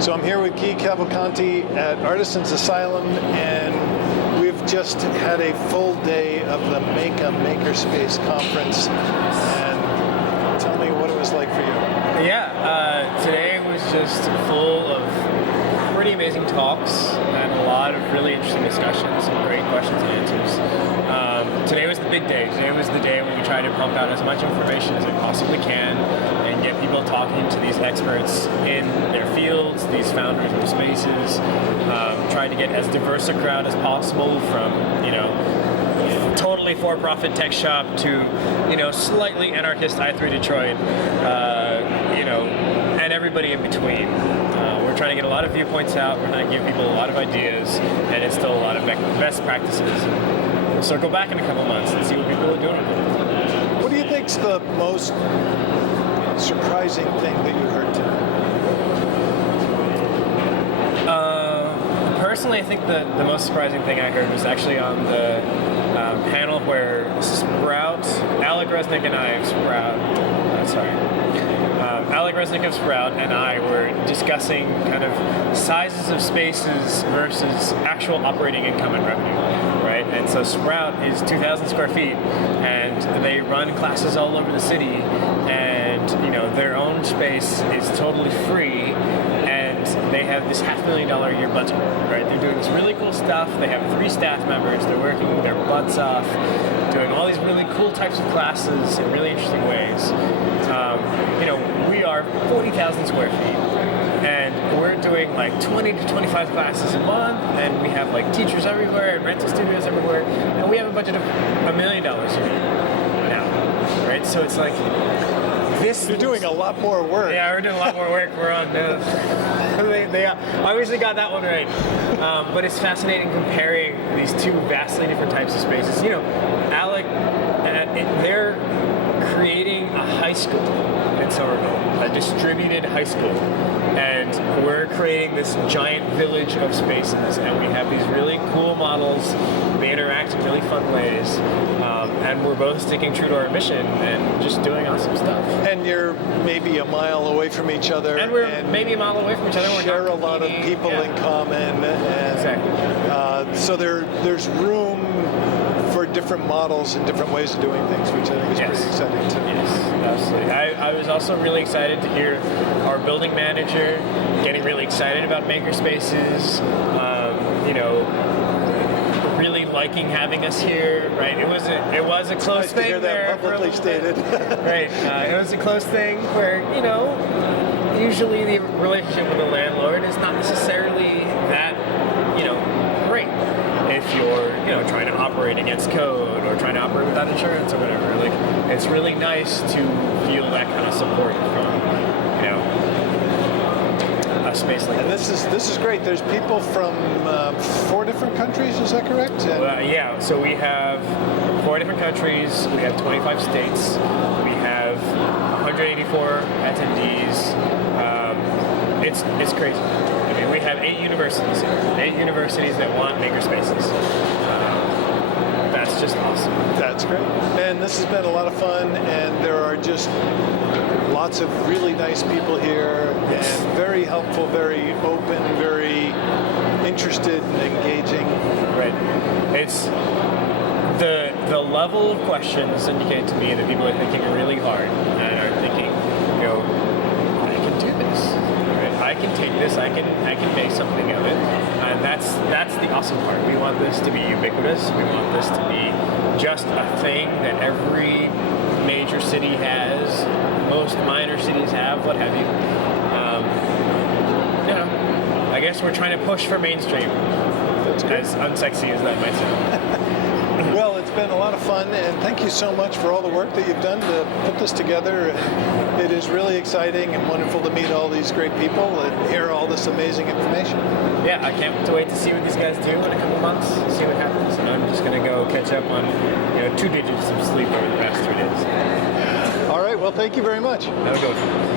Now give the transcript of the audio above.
So I'm here with Guy Calvalcanti at Artisans Asylum, and we've just had a full day of the Makerspace conference. And tell me what it was like for you. Today was just full of pretty amazing talks and a lot of really interesting discussions and great questions and answers. Today was the big day. Today was the day when we try to pump out as much information as we possibly can and get people talking to these experts in their fields, these founders of spaces, trying to get as diverse a crowd as possible from, totally for-profit tech shop to, slightly anarchist I3 Detroit, and everybody in between. We're trying to get a lot of viewpoints out. We're trying to give people a lot of ideas and instill a lot of best practices. We'll circle back in a couple months and see what people are doing. What do you think's the most surprising thing that you heard today? Personally, I think the most surprising thing I heard was actually on the panel where Alec Resnick of Sprout and I were discussing kind of sizes of spaces versus actual operating income and revenue, right? And so Sprout is 2,000 square feet, and they run classes all over the city, and their own space is totally free, and they have this $500,000 a year budget, right? They're doing this really cool stuff. They have 3 staff members. They're working their butts off, doing all these really cool types of classes in really interesting ways. We are 40,000 square feet, and we're doing like 20 to 25 classes a month, and we have like teachers everywhere and rental studios everywhere, and we have a budget of $1 million a year now, right? So it's like this. You're doing a lot more work. Yeah, we're doing a lot more work. We're on they obviously got that one right. But it's fascinating comparing these two vastly different types of spaces. Alec, they're creating a high school in Somerville, a distributed high school, and we're creating this giant village of spaces, and we have these really cool models. They interact in really fun ways, and we're both sticking true to our mission and just doing awesome stuff. And you're maybe a mile away from each other. And we're maybe a mile away from each other. We're share a lot of people in common. And, exactly. So there's room for different models and different ways of doing things, which I think is pretty exciting too. Yes, absolutely. I was also really excited to hear our building manager getting really excited about makerspaces. Really liking having us here, right? It was a close nice thing to hear there. that publicly stated. Right. It was a close thing where usually the relationship with the landlord is not necessarily that great. If you're trying to operate against code or trying to operate without insurance or whatever, like it's really nice to feel that kind of support from a space like and this. This is great. There's people from 4 different countries. Is that correct? Yeah. So we have 4 different countries. We have 25 states. We have 184 attendees. It's crazy. I mean, we have 8 universities here. 8 universities that want makerspaces. That's just awesome. That's great. And this has been a lot of fun, and there are just lots of really nice people here, and very helpful, very open, very interested and engaging. Right. It's the level of questions indicate to me that people are thinking really hard and are thinking, I can do this. Right? I can take this. I can make something of it. And that's the awesome part. We want this to be ubiquitous. We want this to be just a thing that every major city has, most minor cities have, what have you. I guess we're trying to push for mainstream, as unsexy as that might sound. Well, it's been a lot of fun, and thank you so much for all the work that you've done to put this together. It is really exciting and wonderful to meet all these great people and hear all this amazing information. Yeah, I can't wait to see what these guys do in a couple months, see what happens, and I'm just going to go catch up on 2 digits of sleep over the past 3 days. All right, well, thank you very much. Have a good one.